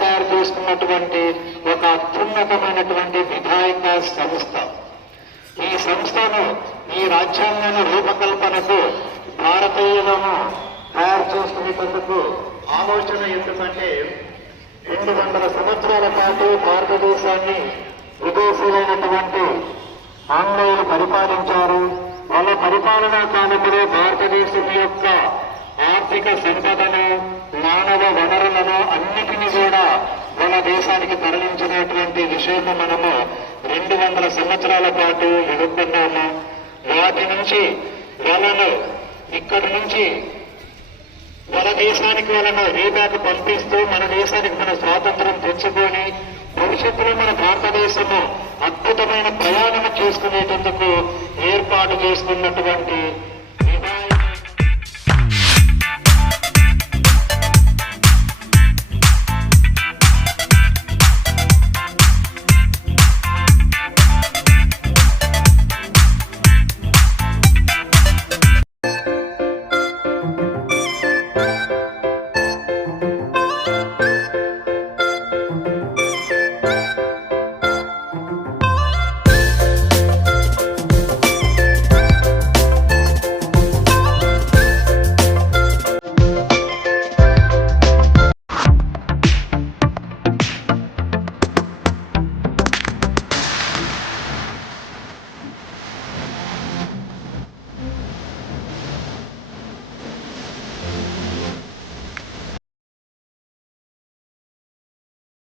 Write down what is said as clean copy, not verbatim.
తయారు చేసుకున్నటువంటి ఒక అత్యున్నతమైనటువంటి విధాయక సంస్థ. ఈ సంస్థను ఈ రాజ్యాంగాన్ని రూపకల్పనకు భారతీయులను తయారు చేసుకునేందుకు ఆలోచన ఎందుకంటే 200 సంవత్సరాల పాటు భారతదేశాన్ని విదేశీయులైనటువంటి ఆంగ్లేయులు పరిపాలించారు. వాళ్ళ పరిపాలనా కాలంలో భారతదేశం యొక్క ఆర్థిక సంపదను, మానవ వనరులను అన్నిటినీ కూడా మన దేశానికి తరలించినటువంటి విషయము మనము 200 సంవత్సరాల పాటు ఎదుర్కొన్నాము. వాటి నుంచి వాళ్ళను ఇక్కడి నుంచి మన దేశానికి వాళ్ళను రీబ్యాక్ పంపిస్తూ మన దేశానికి మన స్వాతంత్రం తెచ్చుకొని భవిష్యత్తులో మన భారతదేశము అద్భుతమైన ప్రయాణం చేసుకునేటందుకు ఏర్పాటు చేసుకున్నటువంటి